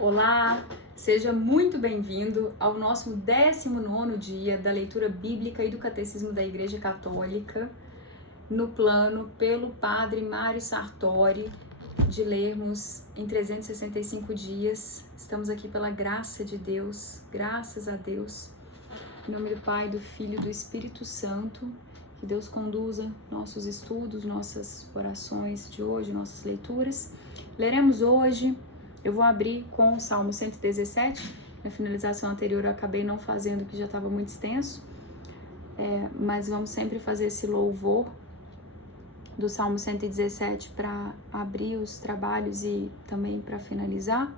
Olá, seja muito bem-vindo ao nosso 19º dia da leitura bíblica e do Catecismo da Igreja Católica, no plano pelo Padre Mário Sartori, de lermos em 365 dias. Estamos aqui pela graça de Deus, graças a Deus. Em nome do Pai, do Filho e do Espírito Santo, que Deus conduza nossos estudos, nossas orações de hoje, nossas leituras. Leremos hoje, eu vou abrir com o Salmo 117, na finalização anterior eu acabei não fazendo, que já estava muito extenso, mas vamos sempre fazer esse louvor do Salmo 117 para abrir os trabalhos e também para finalizar.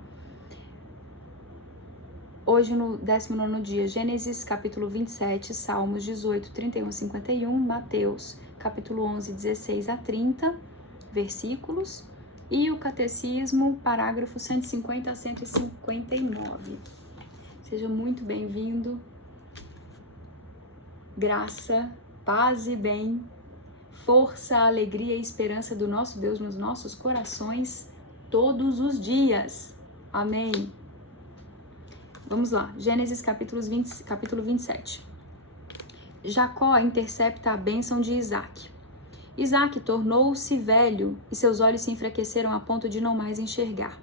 Hoje no 19º dia, Gênesis capítulo 27, Salmos 18, 31 a 51, Mateus capítulo 11, 16 a 30, versículos, e o Catecismo, parágrafo 150 a 159. Seja muito bem-vindo. Graça, paz e bem, força, alegria e esperança do nosso Deus nos nossos corações todos os dias. Amém. Vamos lá, Gênesis capítulo 27. Jacó intercepta a bênção de Isaac. Isaac tornou-se velho e seus olhos se enfraqueceram a ponto de não mais enxergar.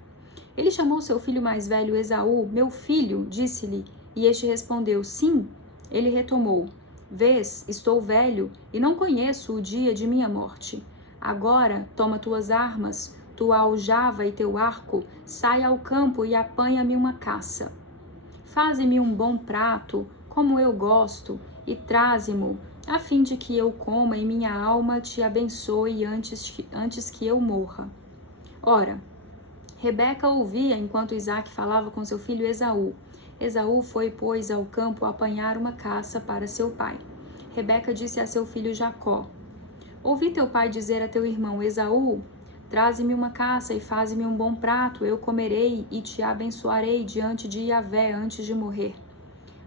Ele chamou seu filho mais velho Esaú, meu filho, disse-lhe, e este respondeu, sim. Ele retomou, vês, estou velho e não conheço o dia de minha morte. Agora toma tuas armas, tua aljava e teu arco, sai ao campo e apanha-me uma caça. Faze-me um bom prato, como eu gosto, e traze-mo, a fim de que eu coma e minha alma te abençoe antes que eu morra. Ora, Rebeca ouvia enquanto Isaac falava com seu filho Esaú. Esaú foi, pois, ao campo apanhar uma caça para seu pai. Rebeca disse a seu filho Jacó, ouvi teu pai dizer a teu irmão Esaú, traze-me uma caça e faze-me um bom prato, eu comerei e te abençoarei diante de Yahvé antes de morrer.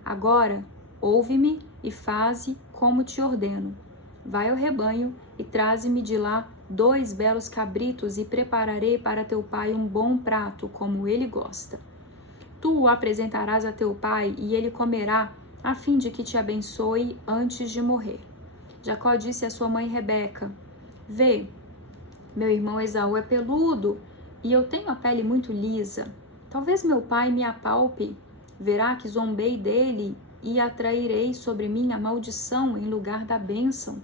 Agora, ouve-me e faze como te ordeno. Vai ao rebanho e traze-me de lá 2 belos cabritos e prepararei para teu pai um bom prato, como ele gosta. Tu o apresentarás a teu pai e ele comerá, a fim de que te abençoe antes de morrer. Jacó disse a sua mãe Rebeca, vê, meu irmão Esaú é peludo e eu tenho a pele muito lisa. Talvez meu pai me apalpe, verá que zombei dele e atrairei sobre mim a maldição em lugar da bênção.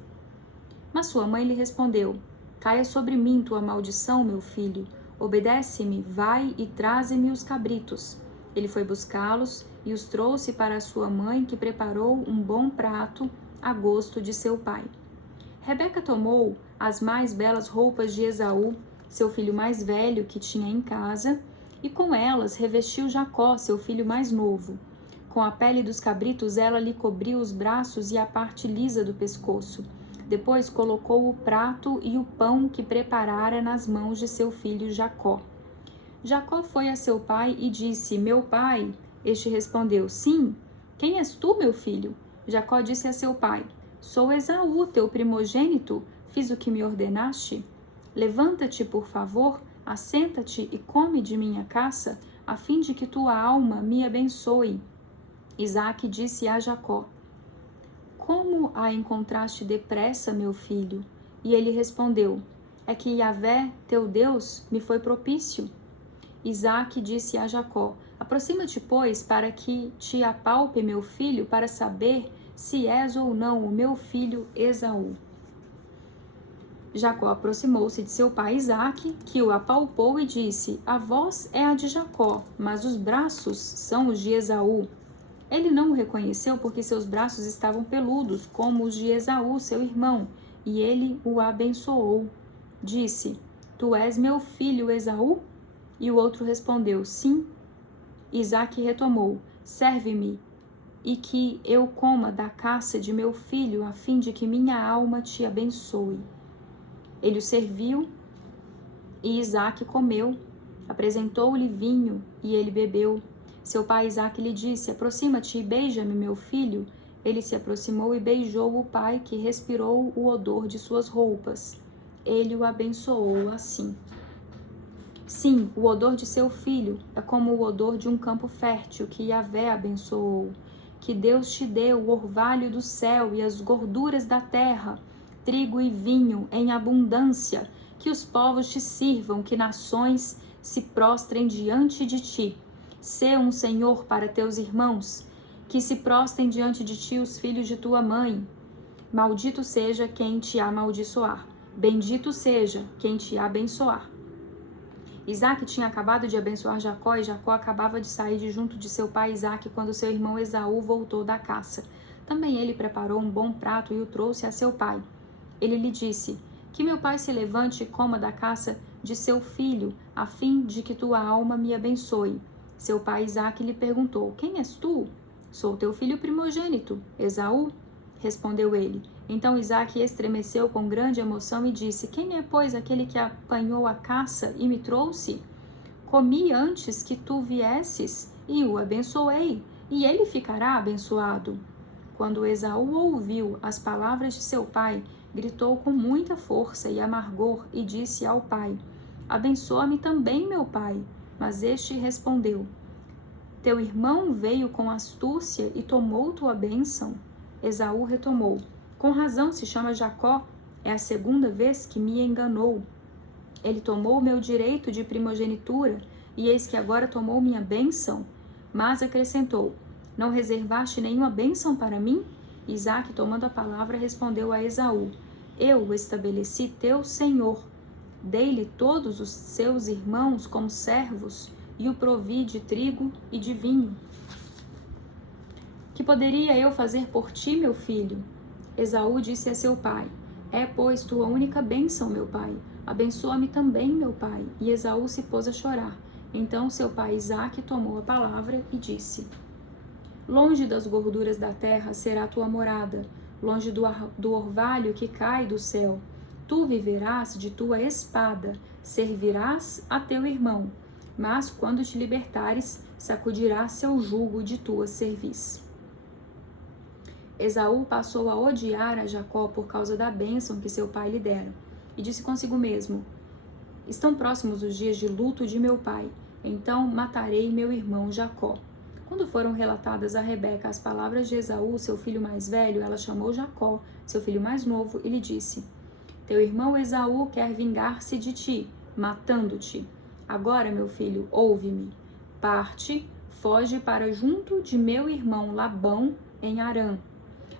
Mas sua mãe lhe respondeu, caia sobre mim tua maldição, meu filho. Obedece-me, vai e traze-me os cabritos. Ele foi buscá-los e os trouxe para sua mãe, que preparou um bom prato a gosto de seu pai. Rebeca tomou as mais belas roupas de Esaú, seu filho mais velho que tinha em casa, e com elas revestiu Jacó, seu filho mais novo. Com a pele dos cabritos ela lhe cobriu os braços e a parte lisa do pescoço. Depois colocou o prato e o pão que preparara nas mãos de seu filho Jacó. Jacó foi a seu pai e disse, meu pai? Este respondeu, sim. Quem és tu, meu filho? Jacó disse a seu pai, sou Esaú, teu primogênito, fiz o que me ordenaste? Levanta-te, por favor, assenta-te e come de minha caça, a fim de que tua alma me abençoe. Isaac disse a Jacó, como a encontraste depressa, meu filho? E ele respondeu, é que Yahvé, teu Deus, me foi propício. Isaac disse a Jacó, aproxima-te, pois, para que te apalpe meu filho, para saber se és ou não o meu filho Esaú. Jacó aproximou-se de seu pai Isaque, que o apalpou e disse, a voz é a de Jacó, mas os braços são os de Esaú. Ele não o reconheceu porque seus braços estavam peludos, como os de Esaú, seu irmão, e ele o abençoou. Disse, tu és meu filho Esaú? E o outro respondeu, sim. Isaque retomou, serve-me, e que eu coma da caça de meu filho, a fim de que minha alma te abençoe. Ele o serviu, e Isaque comeu, apresentou-lhe vinho, e ele bebeu. Seu pai Isaque lhe disse, aproxima-te e beija-me, meu filho. Ele se aproximou e beijou o pai, que respirou o odor de suas roupas. Ele o abençoou assim. Sim, o odor de seu filho é como o odor de um campo fértil que Yahvé abençoou. Que Deus te dê o orvalho do céu e as gorduras da terra, trigo e vinho em abundância, que os povos te sirvam, que nações se prostrem diante de ti. Sê um senhor para teus irmãos, que se prostrem diante de ti os filhos de tua mãe. Maldito seja quem te amaldiçoar, bendito seja quem te abençoar. Isaac tinha acabado de abençoar Jacó e Jacó acabava de sair de junto de seu pai Isaac quando seu irmão Esaú voltou da caça. Também ele preparou um bom prato e o trouxe a seu pai. Ele lhe disse: que meu pai se levante e coma da caça de seu filho, a fim de que tua alma me abençoe. Seu pai Isaac lhe perguntou: quem és tu? Sou teu filho primogênito, Esaú. Respondeu ele. Então Isaac estremeceu com grande emoção e disse: quem é, pois, aquele que apanhou a caça e me trouxe? Comi antes que tu viesses e o abençoei, e ele ficará abençoado. Quando Esaú ouviu as palavras de seu pai, gritou com muita força e amargor e disse ao pai: abençoa-me também, meu pai. Mas este respondeu: teu irmão veio com astúcia e tomou tua bênção. Esaú retomou: com razão se chama Jacó, é a segunda vez que me enganou. Ele tomou o meu direito de primogenitura, e eis que agora tomou minha bênção. Mas acrescentou: não reservaste nenhuma bênção para mim? Isaque, tomando a palavra, respondeu a Esaú: eu o estabeleci teu senhor. Dei-lhe todos os seus irmãos como servos, e o provi de trigo e de vinho. Que poderia eu fazer por ti, meu filho? Esaú disse a seu pai: é, pois, tua única bênção, meu pai. Abençoa-me também, meu pai. E Esaú se pôs a chorar. Então seu pai Isaque tomou a palavra e disse: longe das gorduras da terra será a tua morada, longe do orvalho que cai do céu. Tu viverás de tua espada, servirás a teu irmão, mas quando te libertares, sacudirás seu jugo de tua cerviz. Esaú passou a odiar a Jacó por causa da bênção que seu pai lhe dera, e disse consigo mesmo: estão próximos os dias de luto de meu pai, então matarei meu irmão Jacó. Quando foram relatadas a Rebeca as palavras de Esaú, seu filho mais velho, ela chamou Jacó, seu filho mais novo, e lhe disse: teu irmão Esaú quer vingar-se de ti, matando-te. Agora, meu filho, ouve-me. Parte, foge para junto de meu irmão Labão em Harã.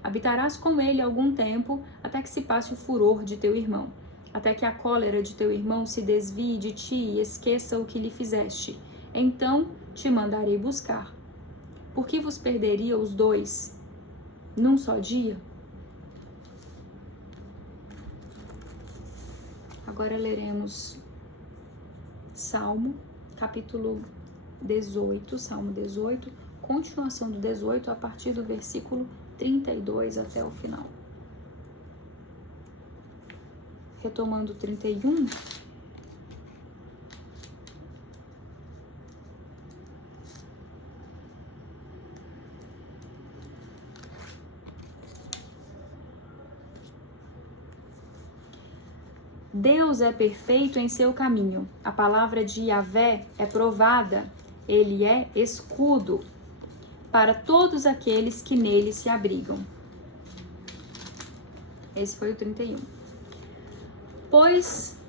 Habitarás com ele algum tempo, até que se passe o furor de teu irmão, até que a cólera de teu irmão se desvie de ti e esqueça o que lhe fizeste. Então te mandarei buscar. Por que vos perderia os dois num só dia? Agora leremos Salmo, capítulo 18, Salmo 18, continuação do 18 a partir do versículo 32 até o final. Retomando 31. Deus é perfeito em seu caminho. A palavra de Yahvé é provada. Ele é escudo para todos aqueles que nele se abrigam. Esse foi o 31. Pois,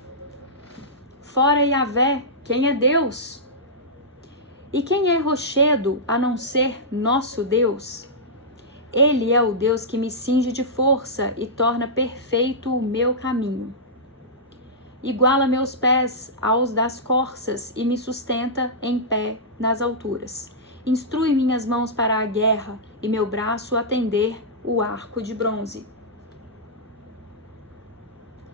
fora Yahvé, quem é Deus? E quem é rochedo a não ser nosso Deus? Ele é o Deus que me cinge de força e torna perfeito o meu caminho. Iguala meus pés aos das corças e me sustenta em pé nas alturas. Instrui minhas mãos para a guerra e meu braço a tender o arco de bronze.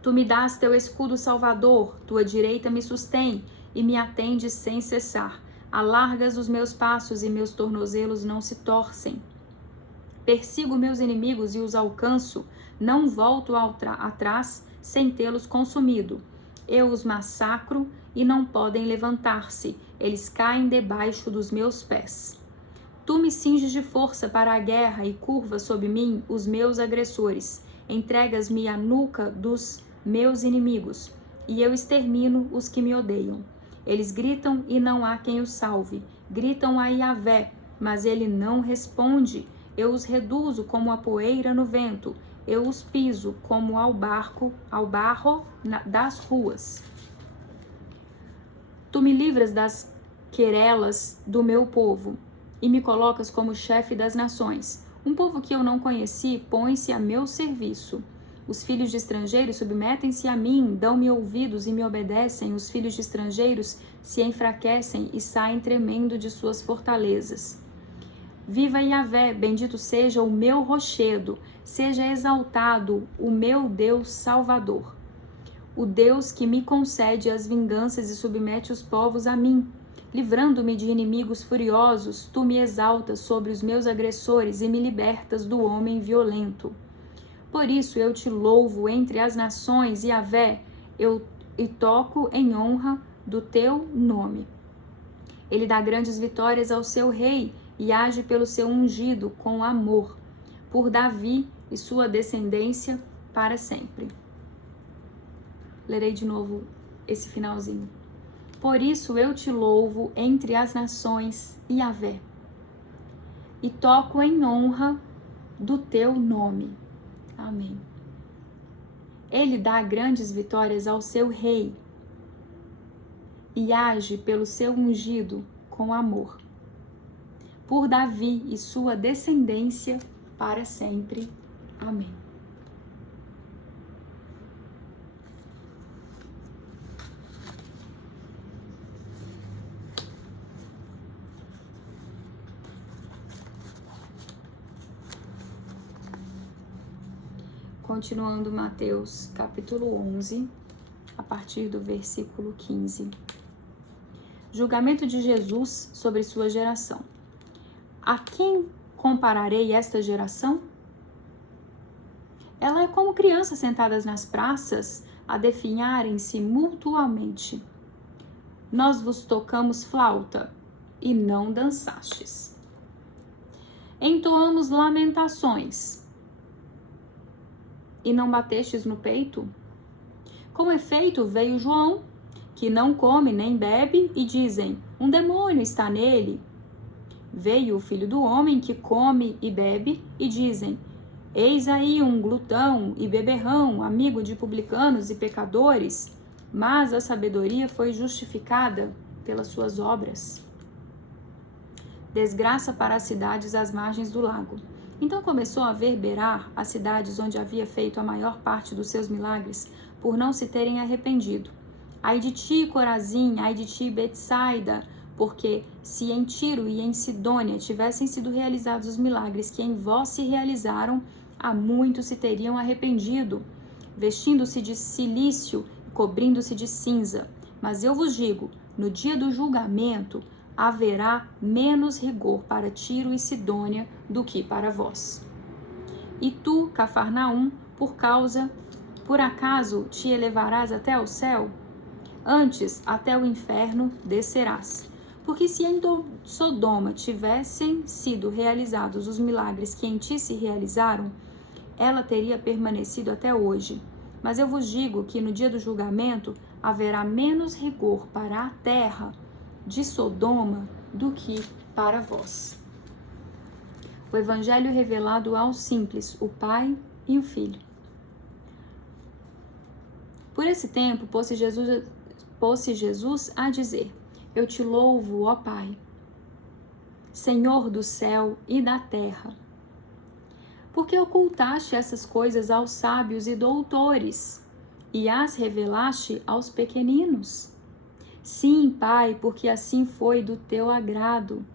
Tu me dás teu escudo salvador, tua direita me sustém e me atende sem cessar. Alargas os meus passos e meus tornozelos não se torcem. Persigo meus inimigos e os alcanço, não volto atrás sem tê-los consumido. Eu os massacro e não podem levantar-se, eles caem debaixo dos meus pés. Tu me cinges de força para a guerra e curvas sob mim os meus agressores. Entregas-me a nuca dos meus inimigos, e eu extermino os que me odeiam. Eles gritam e não há quem os salve. Gritam a Yahvé, mas ele não responde. Eu os reduzo como a poeira no vento. Eu os piso como ao barro das ruas. Tu me livras das querelas do meu povo e me colocas como chefe das nações. Um povo que eu não conheci põe-se a meu serviço. Os filhos de estrangeiros submetem-se a mim, dão-me ouvidos e me obedecem. Os filhos de estrangeiros se enfraquecem e saem tremendo de suas fortalezas. Viva Yahvé, bendito seja o meu rochedo, seja exaltado o meu Deus Salvador. O Deus que me concede as vinganças e submete os povos a mim. Livrando-me de inimigos furiosos, tu me exaltas sobre os meus agressores e me libertas do homem violento. Por isso eu te louvo entre as nações, Yahvé, e toco em honra do teu nome. Ele dá grandes vitórias ao seu rei e age pelo seu ungido com amor, por Davi e sua descendência para sempre. Lerei de novo esse finalzinho. Por isso eu te louvo entre as nações, Yahvé, e toco em honra do teu nome. Amém. Ele dá grandes vitórias ao seu rei e age pelo seu ungido com amor, por Davi e sua descendência para sempre. Amém. Continuando Mateus capítulo 11, a partir do versículo 15. Julgamento de Jesus sobre sua geração. A quem compararei esta geração? Ela é como crianças sentadas nas praças a definharem-se mutuamente. Nós vos tocamos flauta e não dançastes. Entoamos lamentações e não batestes no peito? Com efeito, veio João, que não come nem bebe, e dizem, um demônio está nele. Veio o Filho do Homem, que come e bebe, e dizem, eis aí um glutão e beberrão, amigo de publicanos e pecadores, mas a sabedoria foi justificada pelas suas obras. Desgraça para as cidades às margens do lago. Então começou a verberar as cidades onde havia feito a maior parte dos seus milagres, por não se terem arrependido. Ai de ti, Corazim, ai de ti, Betsaida, porque se em Tiro e em Sidônia tivessem sido realizados os milagres que em vós se realizaram, há muito se teriam arrependido, vestindo-se de cilício e cobrindo-se de cinza. Mas eu vos digo, no dia do julgamento, haverá menos rigor para Tiro e Sidônia do que para vós. E tu, Cafarnaum, por acaso te elevarás até o céu? Antes, até o inferno descerás. Porque se em Sodoma tivessem sido realizados os milagres que em ti se realizaram, ela teria permanecido até hoje. Mas eu vos digo que no dia do julgamento haverá menos rigor para a terra de Sodoma do que para vós. O Evangelho revelado aos simples, o Pai e o Filho. Por esse tempo, pôs-se Jesus a dizer, eu te louvo, ó Pai, Senhor do céu e da terra, porque ocultaste essas coisas aos sábios e doutores e as revelaste aos pequeninos. Sim, Pai, porque assim foi do teu agrado.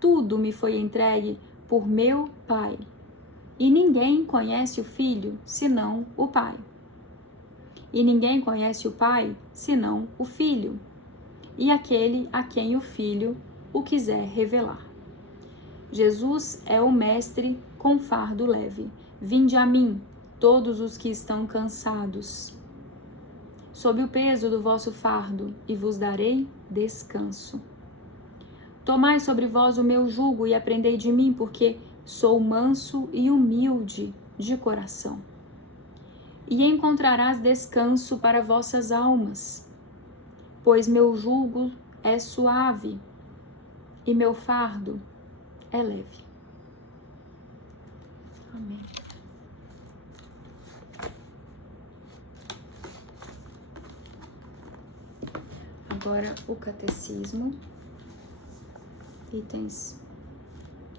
Tudo me foi entregue por meu Pai. E ninguém conhece o Filho, senão o Pai. E ninguém conhece o Pai, senão o Filho. E aquele a quem o Filho o quiser revelar. Jesus é o Mestre com fardo leve. Vinde a mim, todos os que estão cansados, sob o peso do vosso fardo, e vos darei descanso. Tomai sobre vós o meu jugo e aprendei de mim, porque sou manso e humilde de coração. E encontrarás descanso para vossas almas, pois meu jugo é suave e meu fardo é leve. Amém. Agora o catecismo, itens,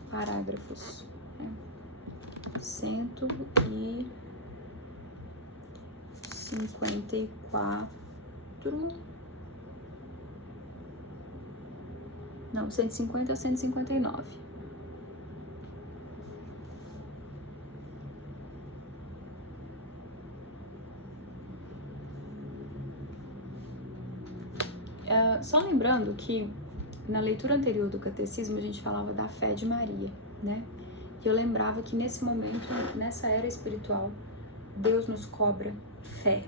parágrafos, né? 154, não, 150 a 159. Só lembrando que na leitura anterior do catecismo a gente falava da fé de Maria, né? E eu lembrava que nesse momento, nessa era espiritual, Deus nos cobra fé.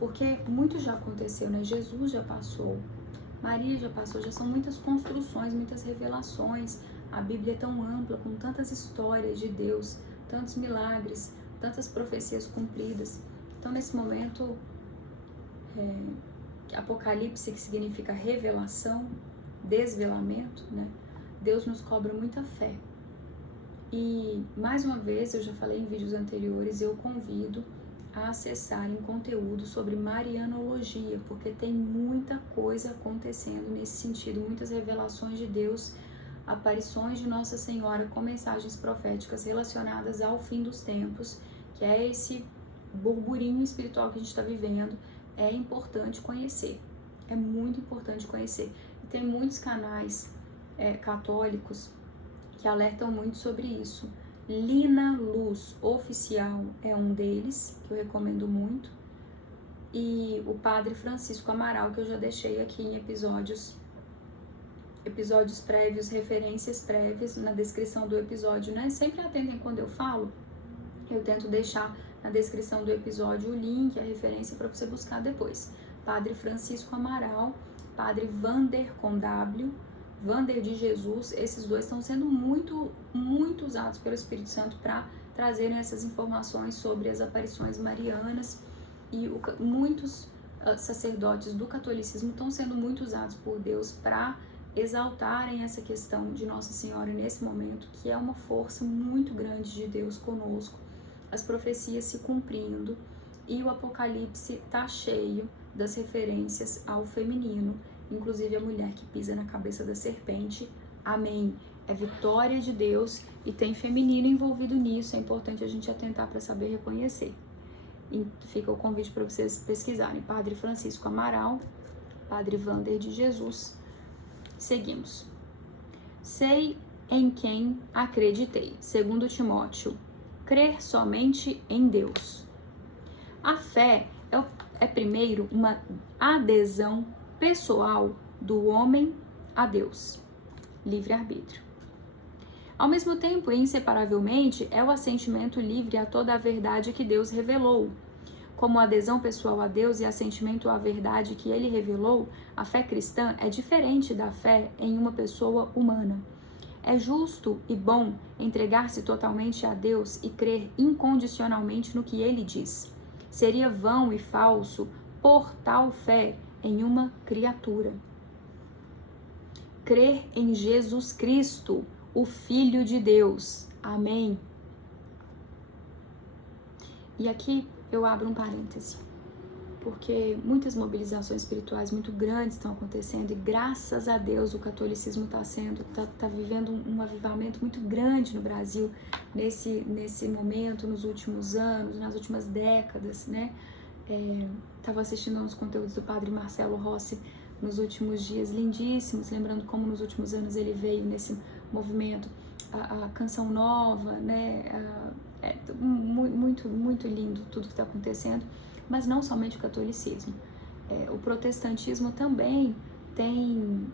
Porque muito já aconteceu, né? Jesus já passou, Maria já passou, já são muitas construções, muitas revelações. A Bíblia é tão ampla, com tantas histórias de Deus, tantos milagres, tantas profecias cumpridas. Então, nesse momento, Apocalipse, que significa revelação, desvelamento, né? Deus nos cobra muita fé. E, mais uma vez, eu já falei em vídeos anteriores, eu convido a acessarem conteúdo sobre Marianologia, porque tem muita coisa acontecendo nesse sentido, muitas revelações de Deus, aparições de Nossa Senhora com mensagens proféticas relacionadas ao fim dos tempos, que é esse burburinho espiritual que a gente está vivendo. É importante conhecer, é muito importante conhecer. E tem muitos canais católicos que alertam muito sobre isso. Lina Luz Oficial é um deles, que eu recomendo muito. E o Padre Francisco Amaral, que eu já deixei aqui em episódios prévios, referências prévias na descrição do episódio, né? Sempre atentem quando eu falo, eu tento deixar na descrição do episódio o link, a referência para você buscar depois. Padre Francisco Amaral, Padre Vander com W, Vander de Jesus, esses dois estão sendo muito, muito usados pelo Espírito Santo para trazerem essas informações sobre as aparições marianas, e muitos sacerdotes do catolicismo estão sendo muito usados por Deus para exaltarem essa questão de Nossa Senhora nesse momento, que é uma força muito grande de Deus conosco, as profecias se cumprindo, e o Apocalipse está cheio das referências ao feminino, inclusive a mulher que pisa na cabeça da serpente. Amém. É vitória de Deus e tem feminino envolvido nisso, é importante a gente atentar para saber reconhecer. E fica o convite para vocês pesquisarem. Padre Francisco Amaral, Padre Vander de Jesus. Seguimos. Sei em quem acreditei. 2 Timóteo. Crer somente em Deus. A fé é primeiro uma adesão pessoal do homem a Deus, livre-arbítrio. Ao mesmo tempo e inseparavelmente, é o assentimento livre a toda a verdade que Deus revelou. Como adesão pessoal a Deus e assentimento à verdade que Ele revelou, a fé cristã é diferente da fé em uma pessoa humana. É justo e bom entregar-se totalmente a Deus e crer incondicionalmente no que Ele diz. Seria vão e falso pôr tal fé em uma criatura. Crer em Jesus Cristo, o Filho de Deus. Amém. E aqui eu abro um parêntese, porque muitas mobilizações espirituais muito grandes estão acontecendo e graças a Deus o catolicismo está vivendo um avivamento muito grande no Brasil nesse momento, nos últimos anos, nas últimas décadas, né? Estava assistindo a uns conteúdos do Padre Marcelo Rossi nos últimos dias, lindíssimos, lembrando como nos últimos anos ele veio nesse movimento, a canção nova, né? Muito, muito lindo tudo que está acontecendo, mas não somente o catolicismo. O protestantismo também tem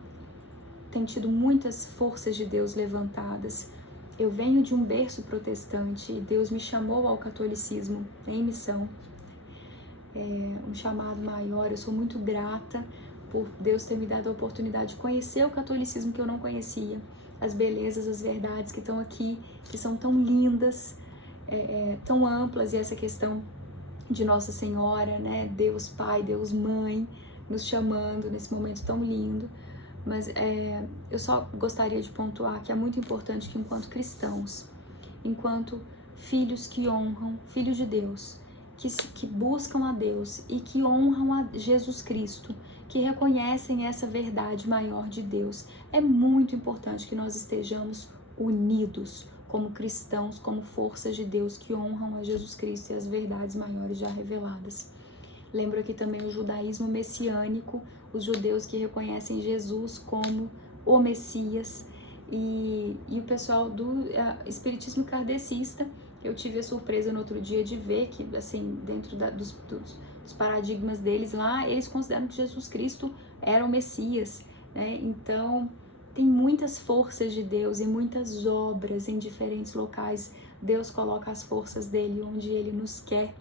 tido muitas forças de Deus levantadas. Eu venho de um berço protestante e Deus me chamou ao catolicismo em missão. Um chamado maior, eu sou muito grata por Deus ter me dado a oportunidade de conhecer o catolicismo que eu não conhecia, as belezas, as verdades que estão aqui, que são tão lindas, tão amplas, e essa questão de Nossa Senhora, né, Deus Pai, Deus Mãe, nos chamando nesse momento tão lindo. Mas eu só gostaria de pontuar que é muito importante que, enquanto cristãos, enquanto filhos que honram, filhos de Deus, que buscam a Deus e que honram a Jesus Cristo, que reconhecem essa verdade maior de Deus, é muito importante que nós estejamos unidos como cristãos, como forças de Deus que honram a Jesus Cristo e as verdades maiores já reveladas. Lembro aqui também o judaísmo messiânico, os judeus que reconhecem Jesus como o Messias, e o pessoal do espiritismo kardecista. Eu tive a surpresa no outro dia de ver que, assim, dentro dos paradigmas deles lá, eles consideram que Jesus Cristo era o Messias, né? Então, tem muitas forças de Deus e muitas obras em diferentes locais. Deus coloca as forças dele onde ele nos quer,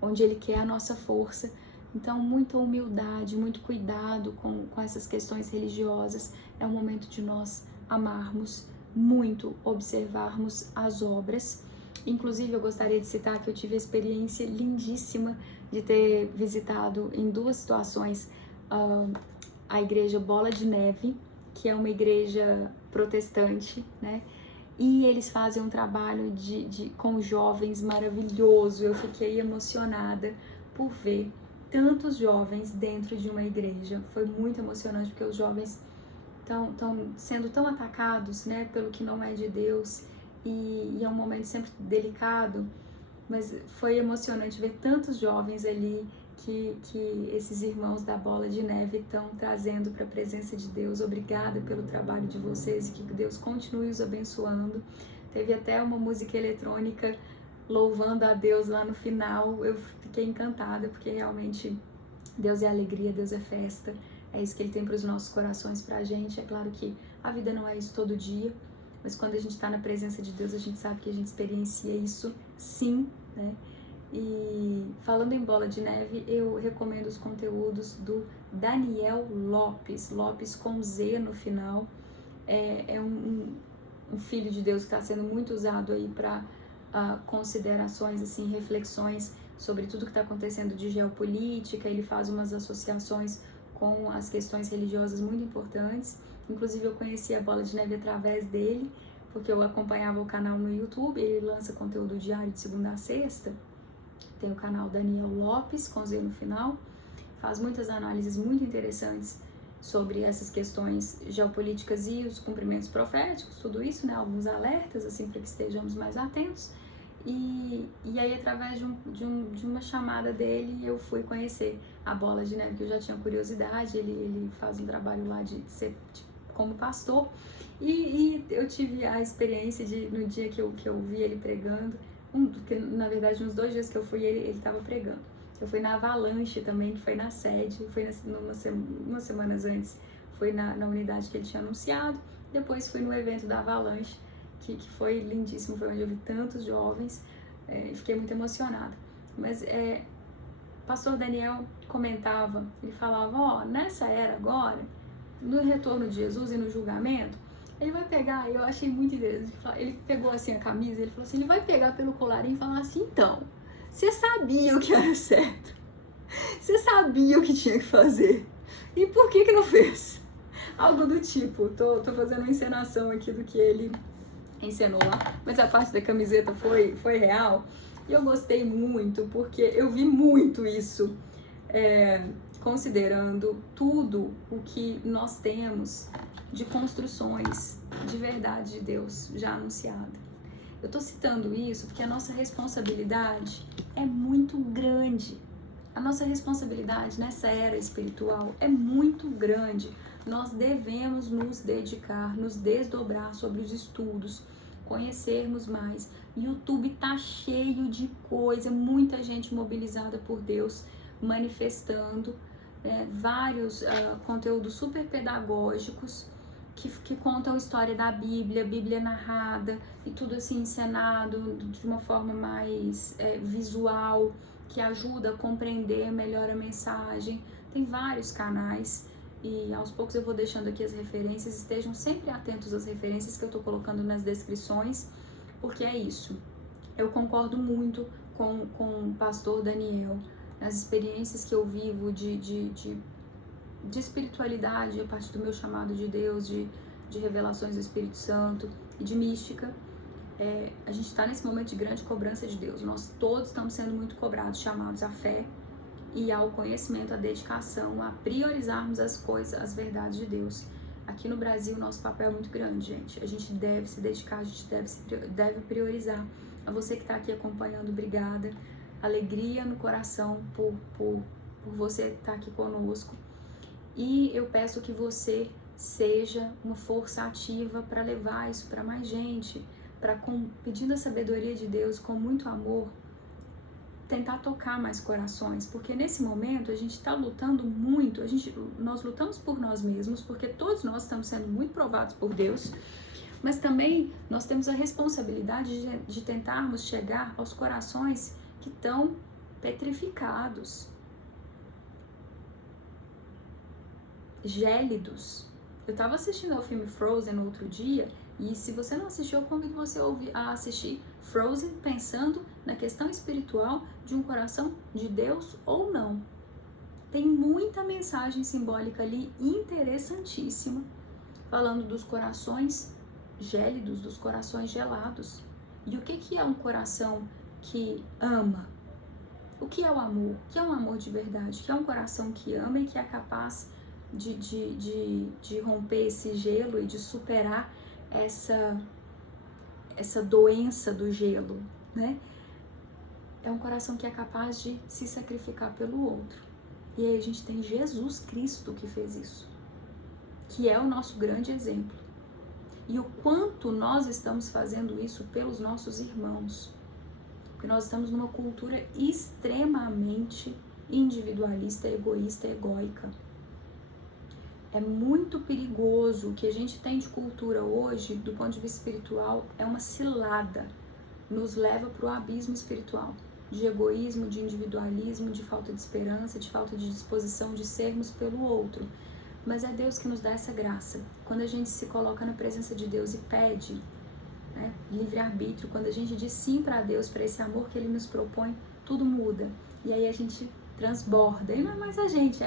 onde ele quer a nossa força. Então, muita humildade, muito cuidado com essas questões religiosas. É o momento de nós amarmos muito, observarmos as obras. Inclusive, eu gostaria de citar que eu tive a experiência lindíssima de ter visitado em 2 situações a igreja Bola de Neve, que é uma igreja protestante, né? E eles fazem um trabalho com jovens maravilhoso. Eu fiquei emocionada por ver tantos jovens dentro de uma igreja. Foi muito emocionante, porque os jovens estão sendo tão atacados, né, pelo que não é de Deus, e é um momento sempre delicado, mas foi emocionante ver tantos jovens ali que esses irmãos da Bola de Neve estão trazendo para a presença de Deus. Obrigada pelo trabalho de vocês e que Deus continue os abençoando. Teve até uma música eletrônica louvando a Deus lá no final. Eu fiquei encantada, porque realmente Deus é alegria, Deus é festa. É isso que Ele tem para os nossos corações, para a gente. É claro que a vida não é isso todo dia, mas quando a gente está na presença de Deus, a gente sabe que a gente experiencia isso sim, né? E falando em Bola de Neve, eu recomendo os conteúdos do Daniel Lopes, Lopes com Z no final. É um filho de Deus que está sendo muito usado aí para considerações, assim, reflexões sobre tudo que está acontecendo de geopolítica. Ele faz umas associações com as questões religiosas muito importantes. Inclusive, eu conheci a Bola de Neve através dele, porque eu acompanhava o canal no YouTube. Ele lança conteúdo diário de segunda a sexta. Tem o canal Daniel Lopes, com Z no final. Faz muitas análises muito interessantes sobre essas questões geopolíticas e os cumprimentos proféticos, tudo isso, né? Alguns alertas, assim, para que estejamos mais atentos. E aí, através de uma chamada dele, eu fui conhecer a Bola de Neve, que eu já tinha curiosidade. Ele faz um trabalho lá de ser como pastor. E eu tive a experiência no dia que eu vi ele pregando, porque na verdade uns 2 dias que eu fui, ele estava pregando. Eu fui na Avalanche também, que foi na sede, fui umas semanas antes, fui na unidade que ele tinha anunciado. Depois fui no evento da Avalanche, que foi lindíssimo, foi onde eu vi tantos jovens, e fiquei muito emocionada. Mas pastor Daniel comentava, ele falava, nessa era agora, no retorno de Jesus e no julgamento, ele vai pegar, eu achei muito interessante, ele pegou assim a camisa, ele falou assim, ele vai pegar pelo colarinho e falar assim, então, você sabia o que era certo, você sabia o que tinha que fazer, e por que não fez? Algo do tipo. Tô fazendo uma encenação aqui do que ele encenou lá, mas a parte da camiseta foi real, e eu gostei muito, porque eu vi muito isso, considerando tudo o que nós temos de construções de verdade de Deus já anunciada. Eu tô citando isso porque a nossa responsabilidade é muito grande. A nossa responsabilidade nessa era espiritual é muito grande. Nós devemos nos dedicar, nos desdobrar sobre os estudos, conhecermos mais. YouTube tá cheio de coisa, muita gente mobilizada por Deus, manifestando vários conteúdos super pedagógicos que contam a história da Bíblia narrada e tudo assim encenado de uma forma mais visual, que ajuda a compreender melhor a mensagem. Tem vários canais e aos poucos eu vou deixando aqui as referências. Estejam sempre atentos às referências que eu tô colocando nas descrições, porque é isso. Eu concordo muito com o pastor Daniel. nas experiências que eu vivo de espiritualidade, a partir do meu chamado de Deus, de revelações do Espírito Santo e de mística, a gente está nesse momento de grande cobrança de Deus. Nós todos estamos sendo muito cobrados, chamados à fé e ao conhecimento, à dedicação, a priorizarmos as coisas, as verdades de Deus. Aqui no Brasil, nosso papel é muito grande, gente. A gente deve se dedicar, a gente deve priorizar. A você que está aqui acompanhando, obrigada. Alegria no coração por você estar aqui conosco. E eu peço que você seja uma força ativa para levar isso para mais gente, pedindo a sabedoria de Deus com muito amor, tentar tocar mais corações, porque nesse momento a gente está lutando muito, nós lutamos por nós mesmos, porque todos nós estamos sendo muito provados por Deus, mas também nós temos a responsabilidade de tentarmos chegar aos corações que estão petrificados, gélidos. Eu estava assistindo ao filme Frozen outro dia, e se você não assistiu, eu convido você a assistir Frozen pensando na questão espiritual de um coração de Deus ou não. Tem muita mensagem simbólica ali interessantíssima, falando dos corações gélidos, dos corações gelados. E o que é um coração que ama? O que é o amor? O que é um amor de verdade? O que é um coração que ama e que é capaz de romper esse gelo e de superar essa doença do gelo, né? É um coração que é capaz de se sacrificar pelo outro. E aí a gente tem Jesus Cristo que fez isso, que é o nosso grande exemplo. E o quanto nós estamos fazendo isso pelos nossos irmãos. Porque nós estamos numa cultura extremamente individualista, egoísta, egóica. É muito perigoso. O que a gente tem de cultura hoje, do ponto de vista espiritual, é uma cilada. Nos leva para o abismo espiritual. De egoísmo, de individualismo, de falta de esperança, de falta de disposição de sermos pelo outro. Mas é Deus que nos dá essa graça. Quando a gente se coloca na presença de Deus e pede, né, livre-arbítrio, quando a gente diz sim para Deus, para esse amor que Ele nos propõe, tudo muda. E aí a gente transborda. E não é mais a gente,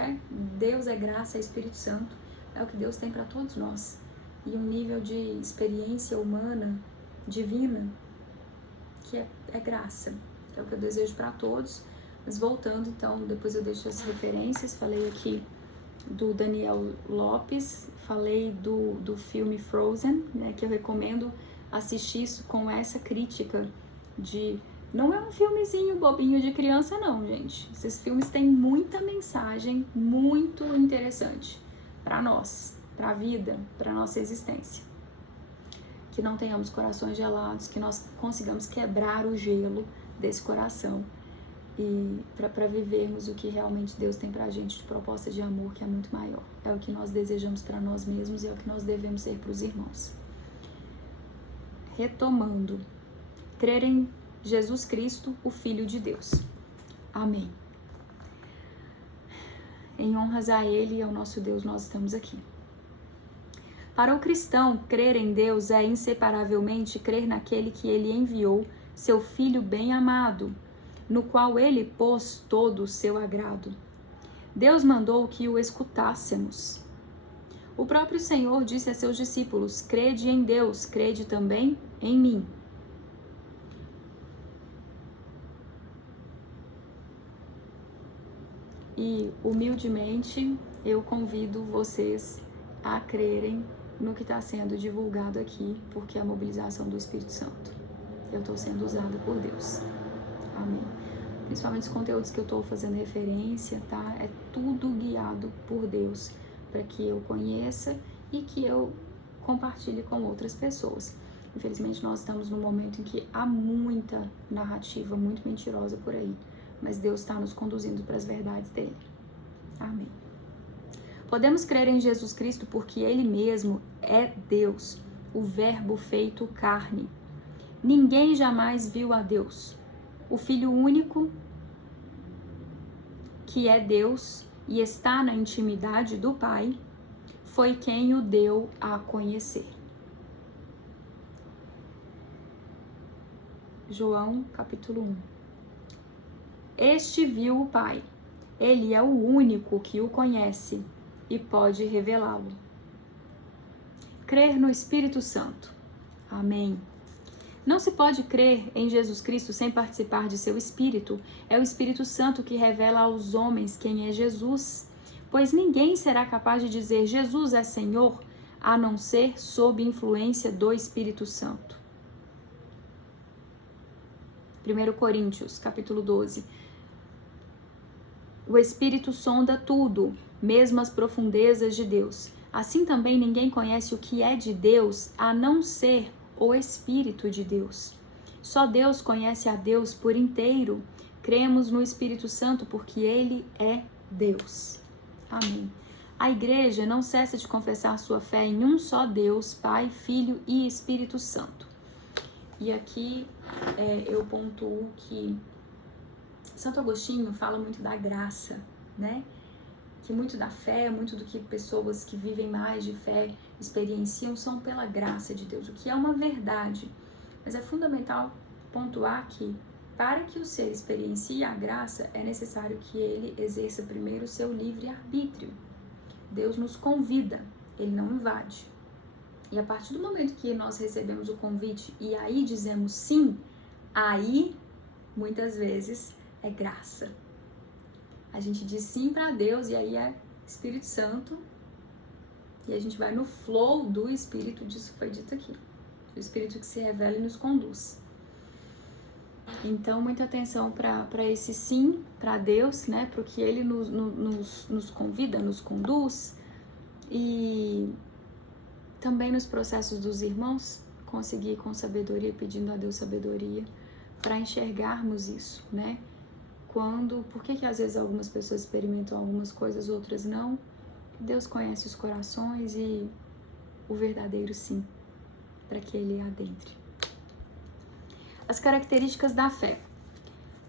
Deus é graça, é Espírito Santo. É o que Deus tem para todos nós. E um nível de experiência humana, divina, que é graça. É o que eu desejo para todos. Mas voltando, então, depois eu deixo as referências. Falei aqui do Daniel Lopes, falei do filme Frozen, né, que eu recomendo assistir isso com essa crítica de... Não é um filmezinho bobinho de criança não, gente. Esses filmes têm muita mensagem muito interessante para nós, para a vida, para nossa existência. Que não tenhamos corações gelados, que nós consigamos quebrar o gelo desse coração e para vivermos o que realmente Deus tem pra gente de proposta de amor, que é muito maior. É o que nós desejamos para nós mesmos e é o que nós devemos ser para os irmãos. Retomando, crer em Jesus Cristo, o Filho de Deus. Amém. Em honras a Ele e ao nosso Deus, nós estamos aqui. Para o cristão, crer em Deus é inseparavelmente crer naquele que Ele enviou, seu Filho bem-amado, no qual Ele pôs todo o seu agrado. Deus mandou que o escutássemos. O próprio Senhor disse a seus discípulos: crede em Deus, crede também em mim. E, humildemente, eu convido vocês a crerem no que está sendo divulgado aqui, porque é a mobilização do Espírito Santo. Eu estou sendo usada por Deus. Amém. Principalmente os conteúdos que eu estou fazendo referência, tá? É tudo guiado por Deus, para que eu conheça e que eu compartilhe com outras pessoas. Infelizmente, nós estamos num momento em que há muita narrativa, muito mentirosa por aí. Mas Deus está nos conduzindo para as verdades dele. Amém. Podemos crer em Jesus Cristo porque Ele mesmo é Deus, o Verbo feito carne. Ninguém jamais viu a Deus. O Filho único, que é Deus e está na intimidade do Pai, foi quem o deu a conhecer. João, capítulo 1. este viu o Pai. Ele é o único que o conhece e pode revelá-lo. Crer no Espírito Santo. Amém. Não se pode crer em Jesus Cristo sem participar de seu Espírito. É o Espírito Santo que revela aos homens quem é Jesus, pois ninguém será capaz de dizer Jesus é Senhor, a não ser sob influência do Espírito Santo. 1 Coríntios, capítulo 12. O Espírito sonda tudo, mesmo as profundezas de Deus. Assim também ninguém conhece o que é de Deus, a não ser o Espírito de Deus. Só Deus conhece a Deus por inteiro. Cremos no Espírito Santo porque Ele é Deus. Amém. A igreja não cessa de confessar sua fé em um só Deus, Pai, Filho e Espírito Santo. E aqui eu pontuo que Santo Agostinho fala muito da graça, né? Que muito da fé, muito do que pessoas que vivem mais de fé experienciam são pela graça de Deus, o que é uma verdade. Mas é fundamental pontuar que para que o ser experiencie a graça, é necessário que ele exerça primeiro o seu livre-arbítrio. Deus nos convida, ele não invade. E a partir do momento que nós recebemos o convite e aí dizemos sim, aí muitas vezes é graça. A gente diz sim para Deus e aí é Espírito Santo e a gente vai no flow do Espírito, disso que foi dito aqui. O Espírito que se revela e nos conduz. Então, muita atenção para esse sim, para Deus, né? Porque Ele nos convida, nos conduz. E também nos processos dos irmãos, conseguir com sabedoria, pedindo a Deus sabedoria, para enxergarmos isso, né? Por que às vezes algumas pessoas experimentam algumas coisas, outras não? Deus conhece os corações e o verdadeiro sim, para que Ele adentre. As características da fé.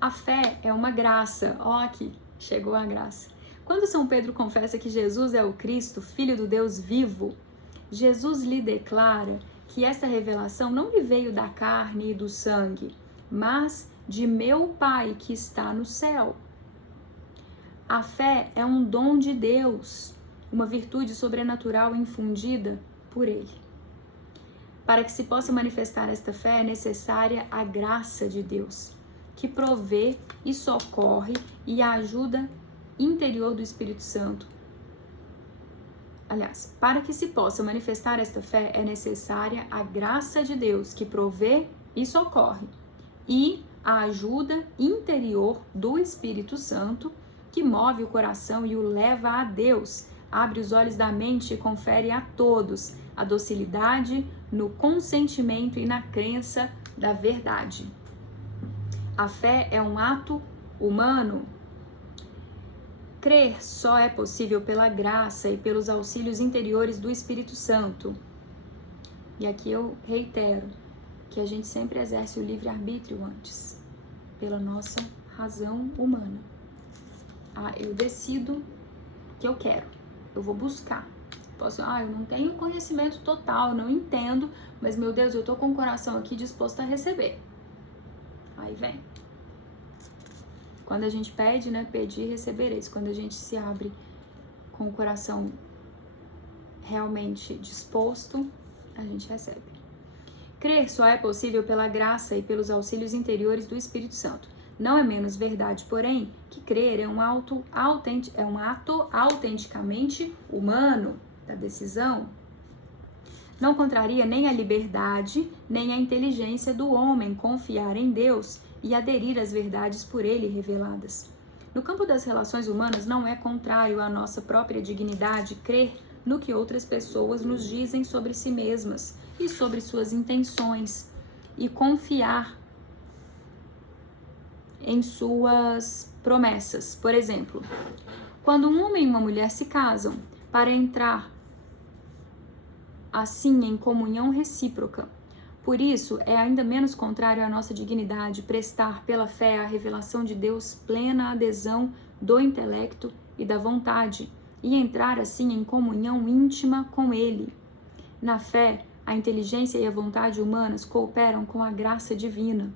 A fé é uma graça. Ó, aqui, chegou a graça. Quando São Pedro confessa que Jesus é o Cristo, Filho do Deus vivo, Jesus lhe declara que esta revelação não lhe veio da carne e do sangue, mas de meu Pai que está no céu. A fé é um dom de Deus, uma virtude sobrenatural infundida por Ele. Para que se possa manifestar esta fé, é necessária a graça de Deus, que provê e socorre e a ajuda interior do Espírito Santo. Aliás, para que se possa manifestar esta fé, é necessária a graça de Deus, que provê e socorre, e a ajuda interior do Espírito Santo, que move o coração e o leva a Deus, abre os olhos da mente e confere a todos a docilidade no consentimento e na crença da verdade. A fé é um ato humano. Crer só é possível pela graça e pelos auxílios interiores do Espírito Santo. E aqui eu reitero que a gente sempre exerce o livre-arbítrio antes, pela nossa razão humana. Eu decido que eu quero, eu vou buscar. Eu não tenho conhecimento total, eu não entendo, mas meu Deus, eu tô com o coração aqui disposto a receber. Aí vem. Quando a gente pede, né, pedir, recebereis. Quando a gente se abre com o coração realmente disposto, a gente recebe. Crer só é possível pela graça e pelos auxílios interiores do Espírito Santo. Não é menos verdade, porém, que crer é um ato autenticamente humano da decisão. Não contraria nem a liberdade, nem a inteligência do homem confiar em Deus e aderir às verdades por ele reveladas. No campo das relações humanas, não é contrário à nossa própria dignidade crer no que outras pessoas nos dizem sobre si mesmas e sobre suas intenções, e confiar em suas promessas. Por exemplo, quando um homem e uma mulher se casam, para entrar assim em comunhão recíproca. Por isso, é ainda menos contrário à nossa dignidade prestar pela fé a revelação de Deus plena adesão do intelecto e da vontade, e entrar assim em comunhão íntima com Ele. Na fé, a inteligência e a vontade humanas cooperam com a graça divina.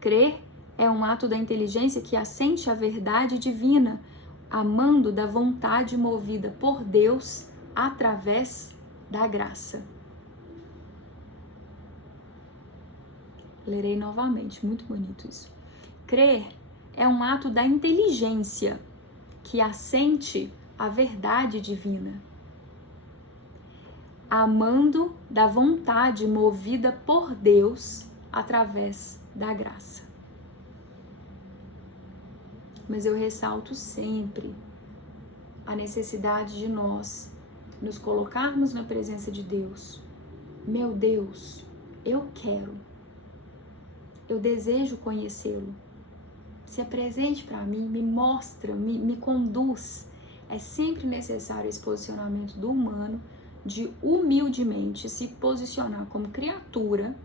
Crer É um ato da inteligência que assente a verdade divina, amando da vontade movida por Deus através da graça. Lerei novamente, muito bonito isso. Crer é um ato da inteligência que assente a verdade divina, amando da vontade movida por Deus através da graça. Mas eu ressalto sempre a necessidade de nós nos colocarmos na presença de Deus. Meu Deus, eu quero, eu desejo conhecê-lo. Se apresente para mim, me mostra, me conduz. É sempre necessário esse posicionamento do humano de humildemente se posicionar como criatura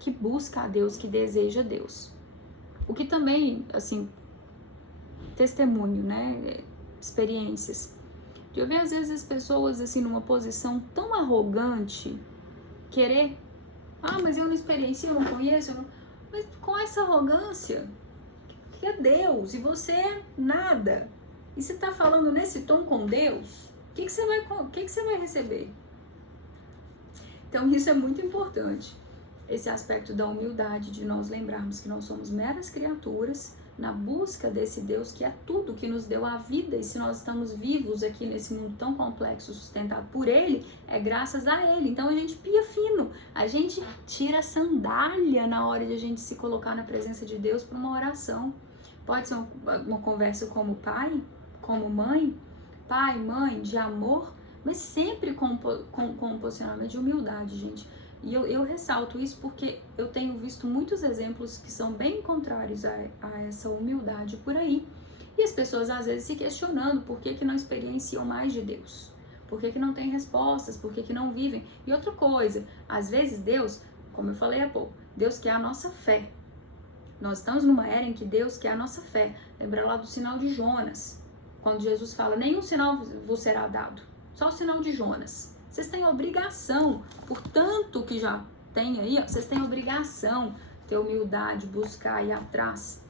que busca a Deus, que deseja Deus. O que também, assim, testemunho, né, experiências, de eu ver às vezes as pessoas assim numa posição tão arrogante, querer, mas eu não experienciei, eu não conheço, mas com essa arrogância, que é Deus e você é nada, e você tá falando nesse tom com Deus, o que você vai receber? Então isso é muito importante, esse aspecto da humildade, de nós lembrarmos que nós somos meras criaturas na busca desse Deus que é tudo, que nos deu a vida, e se nós estamos vivos aqui nesse mundo tão complexo, sustentado por Ele, é graças a Ele. Então a gente pia fino, a gente tira a sandália na hora de a gente se colocar na presença de Deus para uma oração. Pode ser uma conversa como pai, como mãe, pai, mãe, de amor, mas sempre com um posicionamento de humildade, gente. E eu ressalto isso porque eu tenho visto muitos exemplos que são bem contrários a essa humildade por aí. E as pessoas às vezes se questionando por que não experienciam mais de Deus. Por que não têm respostas, por que não vivem. E outra coisa, às vezes Deus, como eu falei há pouco, Deus quer a nossa fé. Nós estamos numa era em que Deus quer a nossa fé. Lembra lá do sinal de Jonas, quando Jesus fala, nenhum sinal vos será dado, só o sinal de Jonas. Vocês têm obrigação, por tanto que já tem aí, vocês têm obrigação de ter humildade, buscar, ir atrás.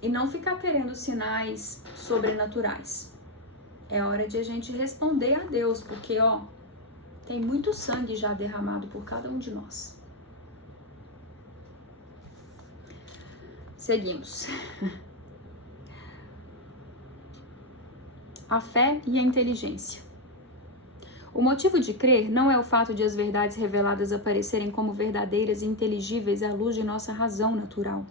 E não ficar querendo sinais sobrenaturais. É hora de a gente responder a Deus, porque, tem muito sangue já derramado por cada um de nós. Seguimos. A fé e a inteligência. O motivo de crer não é o fato de as verdades reveladas aparecerem como verdadeiras e inteligíveis à luz de nossa razão natural.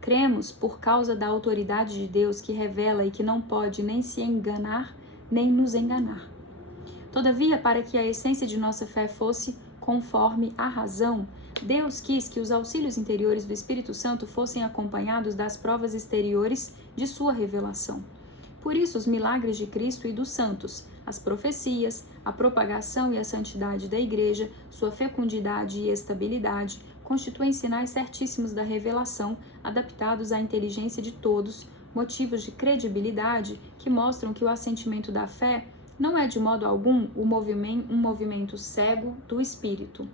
Cremos por causa da autoridade de Deus que revela e que não pode nem se enganar, nem nos enganar. Todavia, para que a essência de nossa fé fosse conforme a razão, Deus quis que os auxílios interiores do Espírito Santo fossem acompanhados das provas exteriores de sua revelação. Por isso, os milagres de Cristo e dos santos, as profecias, a propagação e a santidade da Igreja, sua fecundidade e estabilidade, constituem sinais certíssimos da revelação, adaptados à inteligência de todos, motivos de credibilidade que mostram que o assentimento da fé não é de modo algum um movimento cego do Espírito.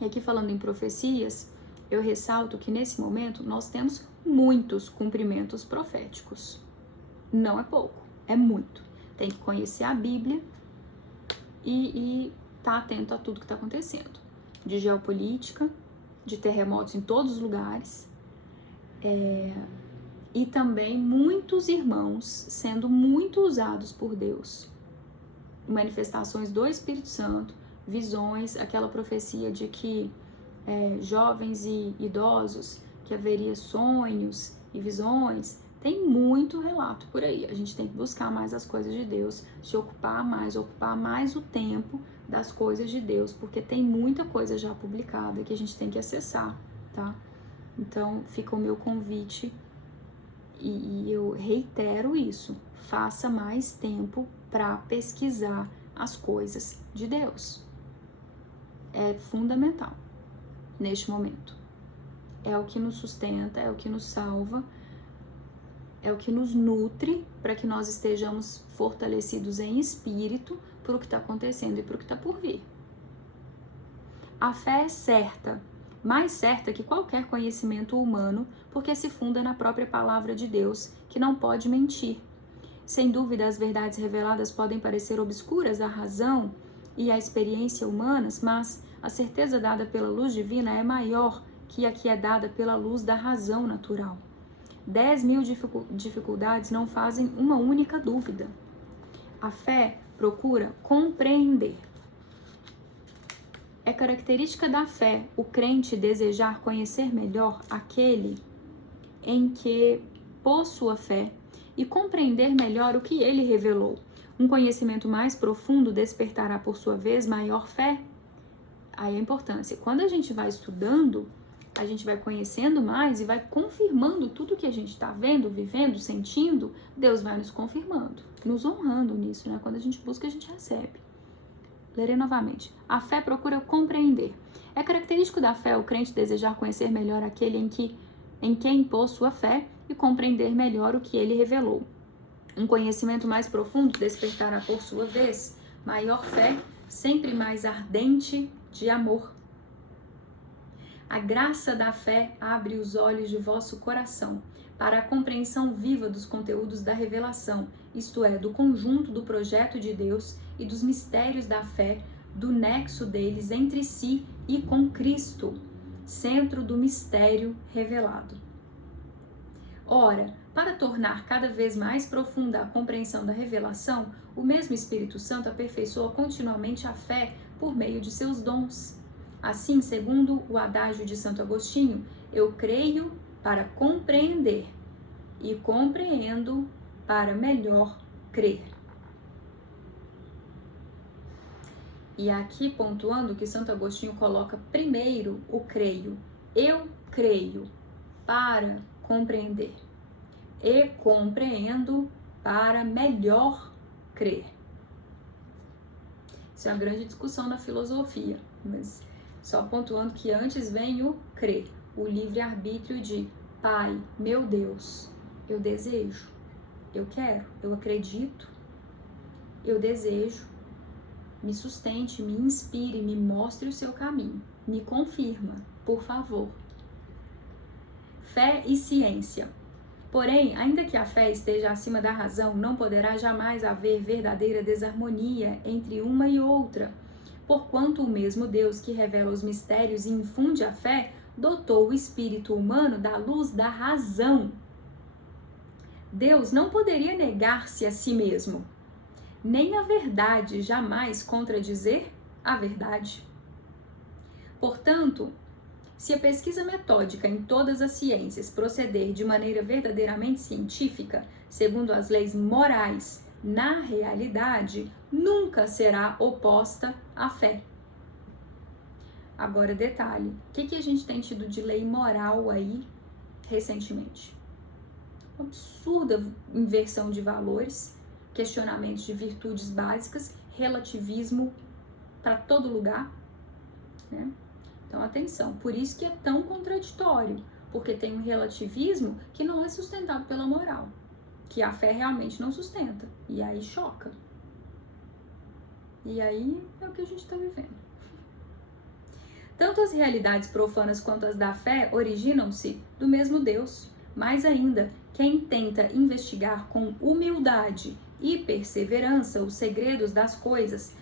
E aqui falando em profecias, eu ressalto que nesse momento nós temos muitos cumprimentos proféticos. Não é pouco, é muito. Tem que conhecer a Bíblia e tá atento a tudo que está acontecendo. De geopolítica, de terremotos em todos os lugares, e também muitos irmãos sendo muito usados por Deus. Manifestações do Espírito Santo, visões, aquela profecia de que jovens e idosos, que haveria sonhos e visões. Tem muito relato por aí. A gente tem que buscar mais as coisas de Deus, se ocupar mais o tempo das coisas de Deus, porque tem muita coisa já publicada que a gente tem que acessar, tá? Então, fica o meu convite e eu reitero isso. Faça mais tempo para pesquisar as coisas de Deus. É fundamental neste momento. É o que nos sustenta, é o que nos salva, é o que nos nutre para que nós estejamos fortalecidos em espírito para o que está acontecendo e para o que está por vir. A fé é certa, mais certa que qualquer conhecimento humano, porque se funda na própria palavra de Deus, que não pode mentir. Sem dúvida, as verdades reveladas podem parecer obscuras à razão e à experiência humanas, mas a certeza dada pela luz divina é maior que a que é dada pela luz da razão natural. 10.000 dificuldades não fazem uma única dúvida. A fé procura compreender. É característica da fé o crente desejar conhecer melhor aquele em que pôs sua fé e compreender melhor o que ele revelou. Um conhecimento mais profundo despertará, por sua vez, maior fé. Aí a importância. Quando a gente vai estudando, a gente vai conhecendo mais e vai confirmando tudo que a gente está vendo, vivendo, sentindo. Deus vai nos confirmando, nos honrando nisso, né? Quando a gente busca, a gente recebe. Lerei novamente. A fé procura compreender. É característico da fé o crente desejar conhecer melhor aquele em quem pôs sua fé e compreender melhor o que ele revelou. Um conhecimento mais profundo despertará, por sua vez, maior fé, sempre mais ardente de amor. A graça da fé abre os olhos de vosso coração para a compreensão viva dos conteúdos da revelação, isto é, do conjunto do projeto de Deus e dos mistérios da fé, do nexo deles entre si e com Cristo, centro do mistério revelado. Ora, para tornar cada vez mais profunda a compreensão da revelação, o mesmo Espírito Santo aperfeiçoa continuamente a fé por meio de seus dons. Assim, segundo o adágio de Santo Agostinho, eu creio para compreender e compreendo para melhor crer. E aqui pontuando que Santo Agostinho coloca primeiro o creio. Eu creio para compreender e compreendo para melhor crer. Isso é uma grande discussão na filosofia, mas só pontuando que antes vem o crer, o livre-arbítrio de Pai, meu Deus, eu desejo, eu quero, eu acredito, eu desejo, me sustente, me inspire, me mostre o seu caminho, me confirma, por favor. Fé e ciência. Porém, ainda que a fé esteja acima da razão, não poderá jamais haver verdadeira desarmonia entre uma e outra, porquanto o mesmo Deus que revela os mistérios e infunde a fé, dotou o espírito humano da luz da razão. Deus não poderia negar-se a si mesmo, nem a verdade jamais contradizer a verdade. Portanto, se a pesquisa metódica em todas as ciências proceder de maneira verdadeiramente científica, segundo as leis morais, na realidade, nunca será oposta à fé. Agora, detalhe, o que a gente tem tido de lei moral aí recentemente? Absurda inversão de valores, questionamentos de virtudes básicas, relativismo para todo lugar, né? Então, atenção, por isso que é tão contraditório, porque tem um relativismo que não é sustentado pela moral, que a fé realmente não sustenta, e aí choca. E aí é o que a gente está vivendo. Tanto as realidades profanas quanto as da fé originam-se do mesmo Deus. Mais ainda, quem tenta investigar com humildade e perseverança os segredos das coisas,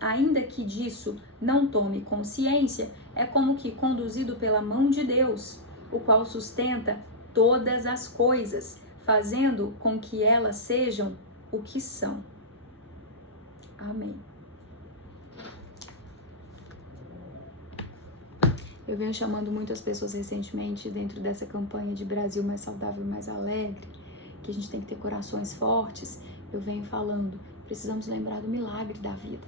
ainda que disso não tome consciência, é como que conduzido pela mão de Deus, o qual sustenta todas as coisas, fazendo com que elas sejam o que são. Amém. Eu venho chamando muitas pessoas recentemente dentro dessa campanha de Brasil mais saudável, mais alegre, que a gente tem que ter corações fortes. Eu venho falando, precisamos lembrar do milagre da vida,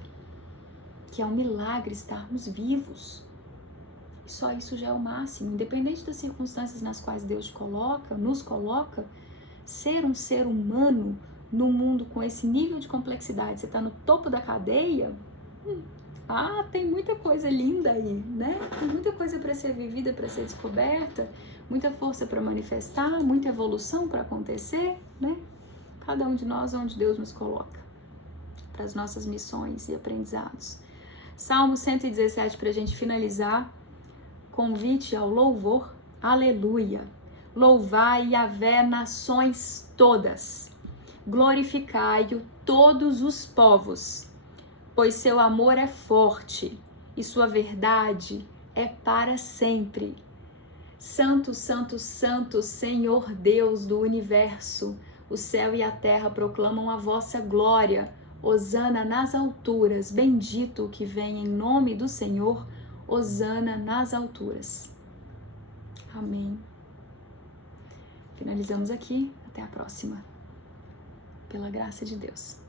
que é um milagre estarmos vivos. E só isso já é o máximo, independente das circunstâncias nas quais Deus nos coloca, ser um ser humano no mundo com esse nível de complexidade, você está no topo da cadeia, tem muita coisa linda aí, né? Tem muita coisa para ser vivida, para ser descoberta, muita força para manifestar, muita evolução para acontecer, né? Cada um de nós onde Deus nos coloca, para as nossas missões e aprendizados. Salmo 117, para a gente finalizar convite ao louvor. Aleluia! Louvai Yahvé, nações todas, glorificai-o todos os povos, pois seu amor é forte e sua verdade é para sempre. Santo, santo, santo, Senhor Deus do universo, o céu e a terra proclamam a vossa glória. Hosana nas alturas, bendito o que vem em nome do Senhor, hosana nas alturas. Amém. Finalizamos aqui, até a próxima. Pela graça de Deus.